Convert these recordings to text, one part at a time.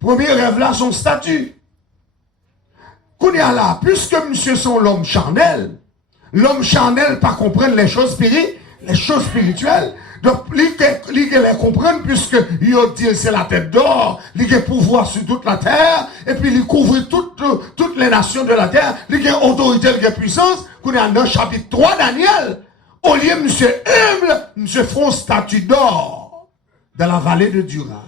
Premier rêve là, son statut. Qu'on est là, puisque monsieur sont l'homme charnel pas comprendre les choses spirituelles. Donc, il les comprendre puisque il dit c'est la tête d'or, il a pouvoir sur toute la terre, et puis il couvre toutes les nations de la terre, il a autorité, il a puissance. Qu'on est dans le chapitre 3 Daniel, au lieu monsieur humble, monsieur font statue d'or dans la vallée de Dura.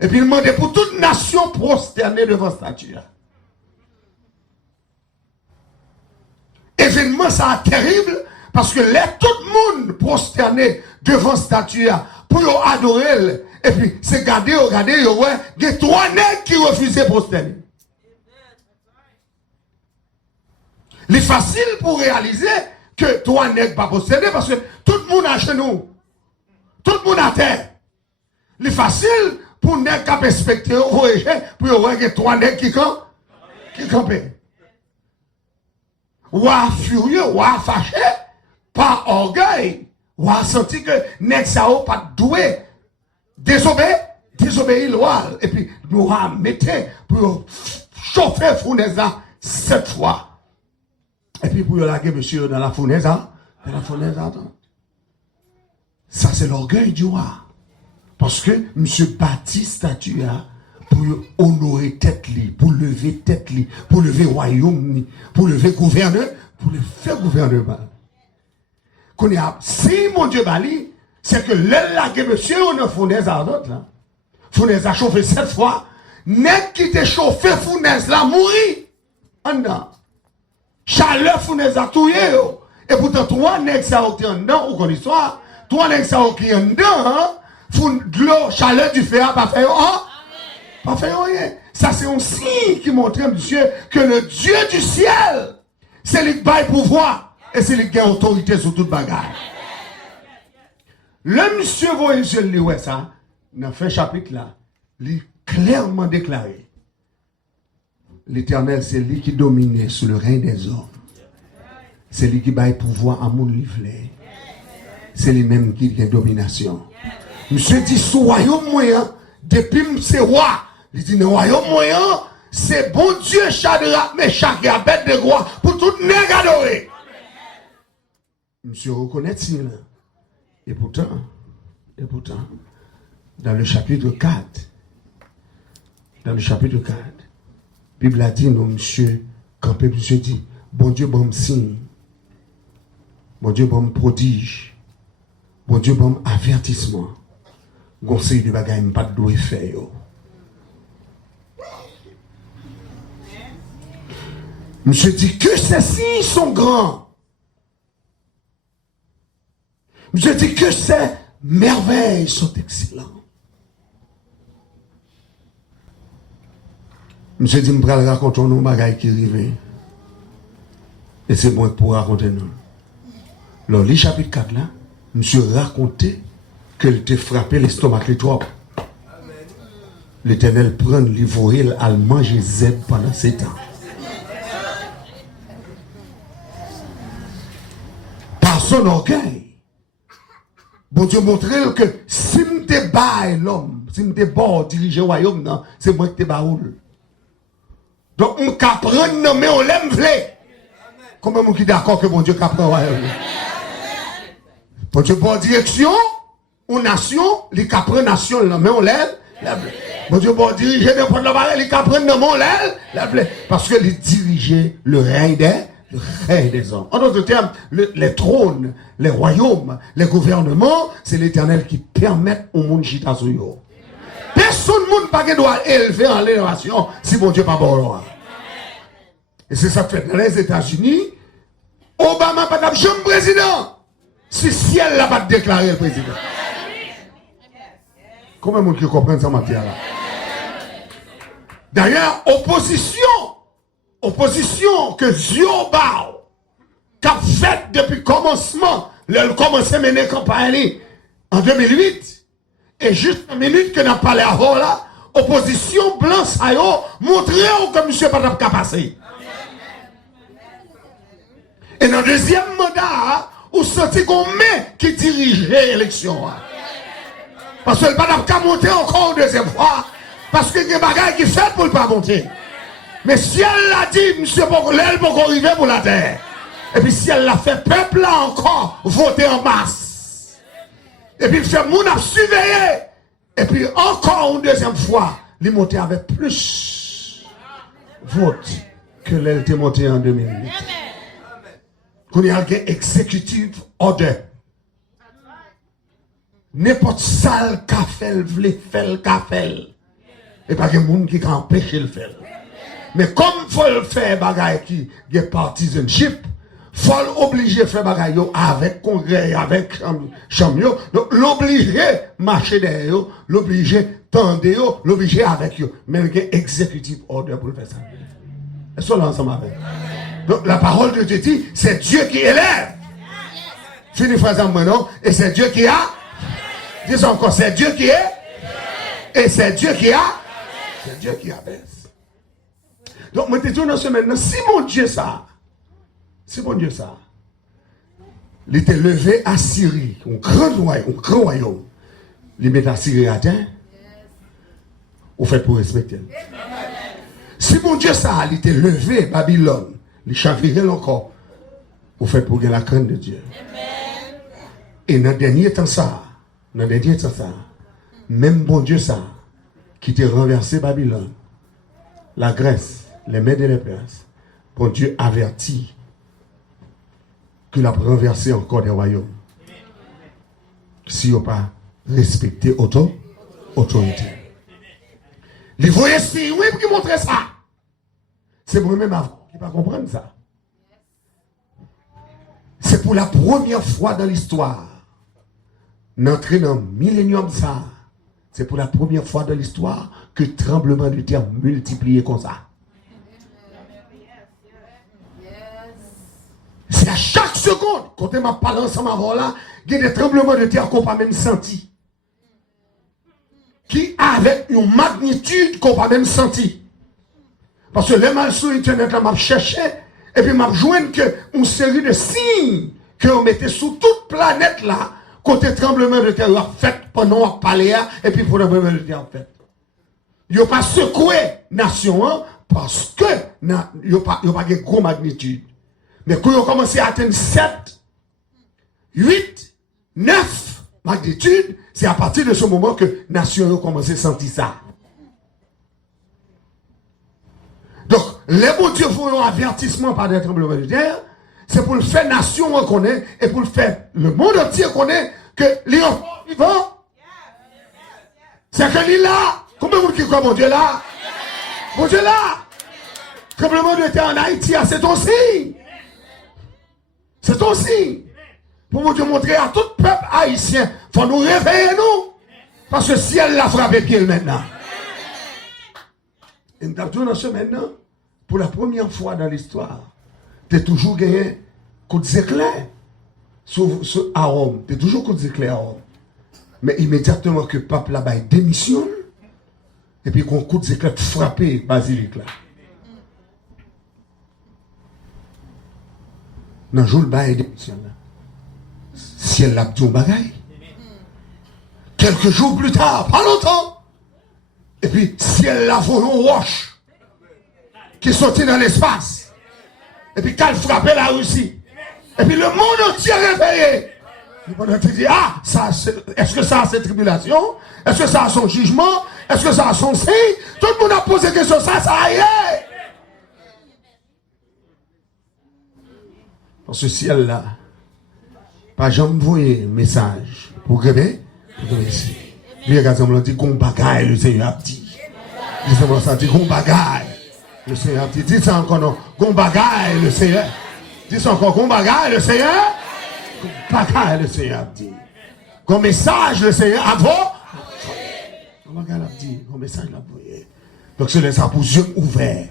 Et puis il demandait pour toute nation prosternée devant statue. Événement ça terrible parce que tout le monde prosterné devant statue pour adorer et puis c'est garder il y a 3 nègres qui refusaient prosterner. C'est facile pour réaliser que 3 nègres pas prosterner parce que tout le monde a genou, tout le monde a terre. C'est facile pour nègres qui respecter pour y a 3 nègres qui campent. Ou à furieux, ou à fâché, par orgueil, ou à senti que nèg sa ou pas doué, désobéir loi, et puis nous a mettre pour chauffer fournaise 7 fois. Et puis pour laguer monsieur dans la fournaise, ça c'est l'orgueil du roi. Parce que monsieur bâtit statue pour honorer tête li, pour lever tête li, pour lever royaume li, pour lever gouverneur, pour le faire gouvernement. Qu'on a, si mon Dieu bali, c'est que l'aile monsieur, on a fournaise à l'autre là. Fournaise a chauffé 7 fois. Net qui te chauffé fournaise là, mourir. En dedans. Chaleur fournaise a touillé. Et pourtant, 3 nègres ça ont en dedans, ou qu'on histoire. 3 nègres ça ont qui en dedans, de l'eau, chaleur du fer, pas fait, pas fait rien. Ça, c'est un signe qui montre, monsieur, que le Dieu du ciel, c'est lui qui baille pouvoir et c'est lui qui a autorité sur toute bagarre. Le monsieur voyageur, lui, ouais, ça, dans ce chapitre là, il clairement déclaré. L'Éternel, c'est lui qui domine sur le règne des hommes. C'est lui qui baille pouvoir à mon livret. C'est lui-même qui a domination. Monsieur dit, sous royaume moyen, depuis c'est roi. Il dit, le royaume moyen, c'est bon Dieu, Shadrach, Meshach et Abednego, pour tout nègre adoré. Monsieur reconnaît ça. Et pourtant, dans le chapitre 4, la Bible a dit, non, monsieur, quand monsieur dit, bon Dieu, bon signe, bon Dieu, bon prodige, bon Dieu, bon avertissement, conseil de bagaille, pas de doigt faire. Monsieur dit que ces signes sont grands. Monsieur dit que ces merveilles sont excellentes. Monsieur dit, je vais raconter nos bagailles qui arrivent. Et c'est bon pour raconter nous. Alors, le chapitre 4 là, monsieur racontait qu'elle te frappé l'estomac les trop. L'Éternel prend l'ivroïl à manger Z pendant 7 ans. Par son orgueil, bon Dieu montrait que si je te bats l'homme, si je te bats diriger le royaume, c'est moi qui te bats. Donc on peut prendre, mais on l'aime. Comment on est d'accord que bon Dieu peut prendre le royaume? Bon Dieu pour direction, aux nations, les peut prendre nation, mais on l'aime. Bon Dieu pour diriger n'importe la barre, les peut prendre, mais on l'aime. Parce que les diriger le règne des hommes. En d'autres termes, les trônes, les royaumes, les gouvernements, c'est l'Éternel qui permet au monde chita sur yo. Personne ne doit élever en l'élévation si mon Dieu n'est pas bon. Et c'est ça que fait dans les États-Unis. Obama n'a pas de jeune président. Si ciel n'a pas déclaré le président. Comment est-ce que vous comprenez ça, matière là? D'ailleurs, opposition que Ziobao, qu'a fait depuis le commencement, le commencé à mener campagne en 2008, et juste une minute que n'a pas parlé avant là, opposition blanc ça yo, montré que monsieur pas capacité. Et dans le deuxième mandat, vous sentez qu'on met qui dirige l'élection. Parce que le pas monter encore une deuxième fois. Parce que il y a des bagages qui fait pour ne pas monter. Mais si elle l'a dit, monsieur, l'aile pour arriver pour la terre. Et puis si elle l'a fait, peuple là encore voter en masse. Et puis il fait moun a surveillé. Et puis encore une deuxième fois, il monté avec plus vote que l'aile était montée en 2008. Qu'on y a un exécutif order. N'importe salle qu'a fait, vle fait le café. Et pas de monde qui empêche le faire. Mais comme il faut le faire bagaille qui est partisanship, il faut l'obliger à faire bagaille avec congrès, avec chambre. Donc l'obliger marcher derrière, l'obliger tendre, l'obliger avec eux. Mais il y a un exécutif order pour le faire ça. Est-ce qu'on est ensemble avec? Donc la parole de Dieu dit, c'est Dieu qui élève. Fini phrase en non? Et c'est Dieu qui a. Dis encore, c'est Dieu qui est. Et c'est Dieu qui a. C'est Dieu qui abaisse. Donc, moi, je te dis dans ce semaine, si mon Dieu ça, il était levé à Syrie, un grand royaume, il met à Syrie à terre, on fait pour respecter. Si mon Dieu ça, il était levé à Babylone, il chavirait encore, on fait pour gagner la crainte de Dieu. Et dans le dernier temps ça, même bon Dieu ça, qui t'a renversé Babylone, la Grèce, les Mèdes et les Perses, bon Dieu avertit qu'il a renversé encore des royaumes. Si on pas respecté autorité. Les voyez si oui qui montre ça. C'est pour même qui ne pas comprendre ça. C'est pour la première fois dans l'histoire. N'entrer dans le millénium ça. C'est pour la première fois dans l'histoire que le tremblement de terre multiplié comme ça. C'est à chaque seconde, quand on m'a parlé ensemble avant là, il y a des tremblements de terre qu'on n'a pas même senti. Qui avec une magnitude qu'on n'a pas même senti. Parce que les mal sur Internet, m'a cherché, et puis m'a joint une série de signes qu'on mettait sous toute planète là, côté tremblement de terre a fait pendant qu'on parlait, et puis pour le tremblement de terre fait. Il n'y a pas secoué nation parce que il n'y a pas de gros magnitude. Mais quand ils ont commencé à atteindre 7, 8, 9 magnitudes, c'est à partir de ce moment que la nation a commencé à sentir ça. Donc, les bons dieux font un avertissement par des tremblements de terre, c'est pour le faire nation reconnaître et pour le faire le monde entier reconnaître que les enfants vivants, c'est que l'île là, combien de monde qui croit mon Dieu là? Mon Dieu là! Tremblement de terre en Haïti, c'est ton signe. C'est ton signe. Pour vous montrer à tout peuple haïtien, il faut nous réveiller nous. Parce que si elle l'a frappé pied maintenant. Et nous avons dans ce maintenant, pour la première fois dans l'histoire, tu as toujours gagné coup d'éclair à Rome. Tu as toujours coup d'éclair à Rome. Mais immédiatement que le peuple là-bas démissionne, et puis qu'on coup d'éclair frappé basilique là. Dans le jour le bail démissionne. Si elle l'a dit au bagaille, quelques jours plus tard, pas longtemps, et puis si elle l'a volé une roche qui est sortie dans l'espace, et puis qu'elle frappait la Russie, et puis le monde entier réveillé. Le monde entier dit, ah, est-ce que ça a ses tribulations? Est-ce que ça a son jugement? Est-ce que ça a son signe? Tout le monde a posé question, ça y est. Dans ce ciel-là, pas jamais envoyer message pour que ici. Lui, regarde, dit qu'on bagaille, le Seigneur a dit. Il dit qu'on bagaille, le Seigneur a dit. Dis ça encore, non. Qu'on bagaille, le Seigneur. Dis ça encore, qu'on bagaille, le Seigneur. Qu'on bagaille, le Seigneur a dit. Qu'on message, le Seigneur a dit. Qu'on bagaille, a dit. Qu'on message, l'a envoyé. Donc, c'est ça pour yeux ouverts.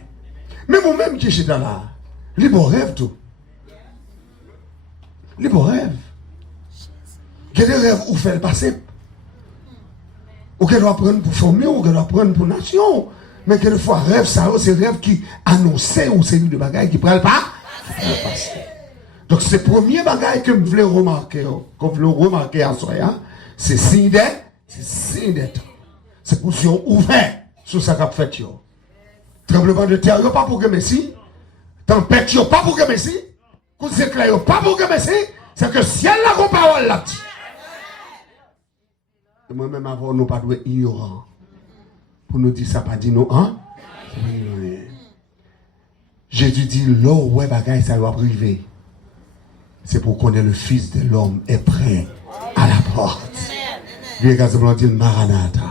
Mais moi-même qui suis dans là, les bons rêves, tout. Les bons rêves. Il y a des rêves où faire le passé. Ou qu'elle doit prendre pour former, ou qu'elle doit prendre pour nation. Mais quelquefois, rêve, ça, c'est rêve qui annonçait une série de bagailles qui ne prennent pas le passé. Donc, c'est le premier bagaille que je voulais remarquer, à soi, c'est signe des temps. C'est pour si on ouvert sur ça qu'a fait. Tremblement de terre, pas pour que Messi. Tempête, pas pour que Messi. Coup d'éclair, pas pour que Messi. C'est que ciel la qu'on parole là. Et moi-même avant, nous pas doué ignorant. Pour nous dire ça, pas dit nous, hein? Jésus dit, l'eau, ouais, bagaille, ça doit priver. C'est pour qu'on ait le Fils de l'homme est prêt à la porte. Lui, également, dit Maranatha.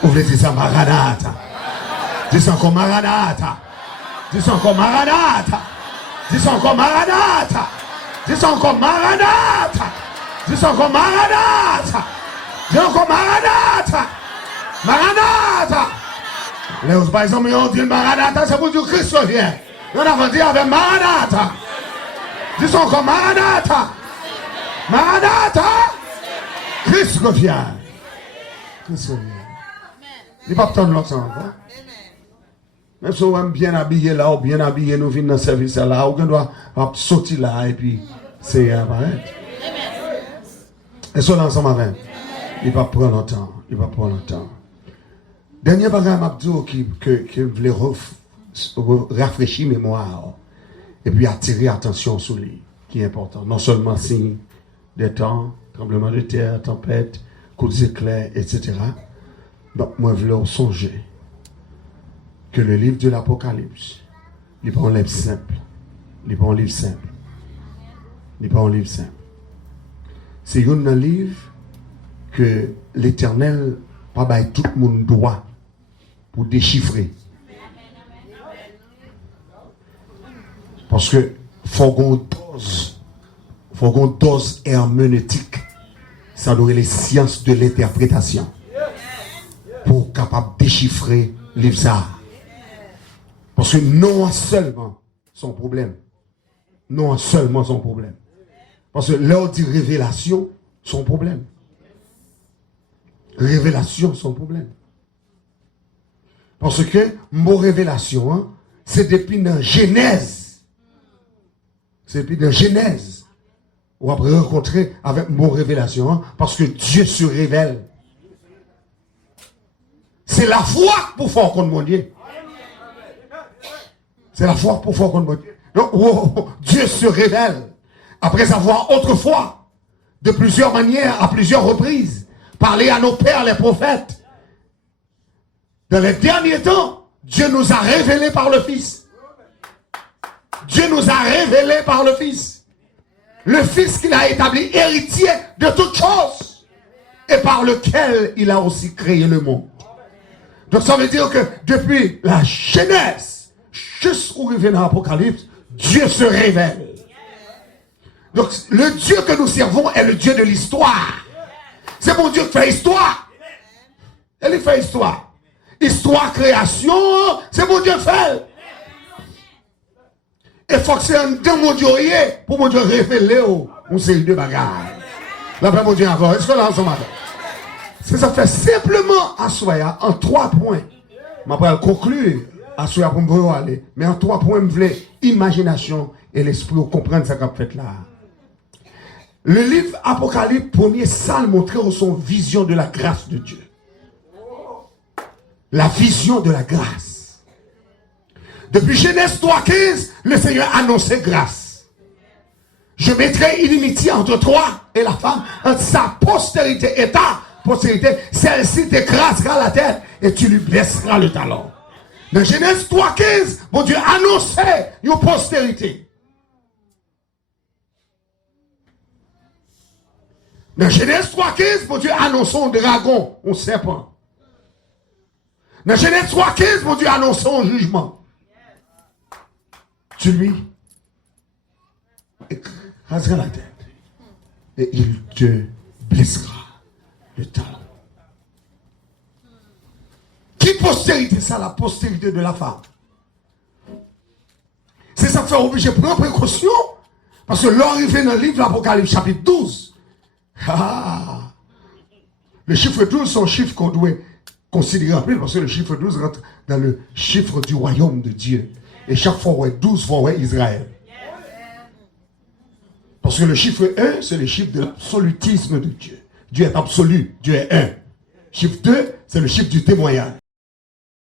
Vous voulez dire ça, Maranatha? Dis encore Maranatha. Dis encore Maranatha. Dis encore Maranatha. Dis encore Maranatha. Dis encore Maranatha. Dis encore Maranatha. Maranatha. Les par exemple, on dit Maranatha, c'est pour dire Christ vient. On a dit avec Maranatha. Dis encore Maranatha. Maranatha. Christ revient. Christ revient. Il n'y a pas de temps l'autre encore. Même si on est bien habillé là, ou bien habillé, nous venons dans le service là, on doit sortir là et puis c'est apparaître. Et ça ensemble avec. Il va prendre longtemps. Il va prendre longtemps. Dernier bagage Mabdou qui voulait rafraîchir mémoire et puis attirer attention sur lui, qui est important. Non seulement signe des temps, tremblement de terre, tempête, coups d'éclairs, etc. Donc, moi, je voulais songer que le livre de l'Apocalypse, il n'est pas un livre simple. Il n'est pas un livre simple. Il n'est pas un livre simple. C'est un livre que l'Éternel, pas bail tout le monde droit pour déchiffrer. Parce que faut qu'on dose herméneutique. Ça doit être les sciences de l'interprétation pour capable déchiffrer le livre ça. Parce que non seulement son problème. Non seulement son problème. Parce que l'heure dit révélation, son problème. Révélation, son problème. Parce que mon révélation, hein, c'est depuis la Genèse. C'est depuis la Genèse. On va rencontrer avec mon révélation, hein, parce que Dieu se révèle. C'est la foi pour faire contre mon Dieu. C'est la foi pour faire contre mon Dieu. Donc, Dieu se révèle. Après avoir autrefois, de plusieurs manières, à plusieurs reprises, parlé à nos pères, les prophètes. Dans les derniers temps, Dieu nous a révélé par le Fils. Dieu nous a révélé par le Fils. Le Fils qu'il a établi héritier de toutes choses. Et par lequel il a aussi créé le monde. Donc ça veut dire que depuis la Genèse, jusqu'au revient dans l'Apocalypse, Dieu se révèle. Donc le Dieu que nous servons est le Dieu de l'histoire. C'est mon Dieu qui fait histoire. Il fait histoire. Histoire, création, c'est mon Dieu fait. Et il faut que c'est un dans mon Dieu pour mon Dieu révéler une série de bagages. Là, mon Dieu encore. Est-ce que là, ensemble? C'est ça fait simplement à Soya en 3 points. Je vais conclure à Soya pour me aller. Mais en 3 points, je voulais imagination et l'esprit pour comprendre ce qu'on fait là. Le livre Apocalypse, premier salle montrait son vision de la grâce de Dieu. La vision de la grâce. Depuis Genèse 3,15, le Seigneur annonçait grâce. Je mettrai inimitié entre toi et la femme, entre sa postérité et ta postérité. Celle-ci t'écrasera la tête et tu lui blesseras le talon. Dans Genèse 3,15, mon Dieu annonçait une postérité. Dans Genèse 3,15, mon Dieu annonçait un dragon, un serpent. Dans Genèse 3,15, mon Dieu annonçait un jugement. Tu lui écraseras la tête et il te blessera le talon. Qui postérité ça? La postérité de la femme. C'est ça qui fait obligé de prendre précaution. Parce que l'arrivée dans le livre de l'Apocalypse chapitre 12. Le chiffre 12, c'est un chiffre qu'on doit considérer en plus, parce que le chiffre 12 rentre dans le chiffre du royaume de Dieu. Et chaque fois, ouais, 12 fois, ouais, Israël. Parce que le chiffre 1, c'est le chiffre de l'absolutisme de Dieu. Dieu est absolu, Dieu est un. Chiffre 2, c'est le chiffre du témoignage.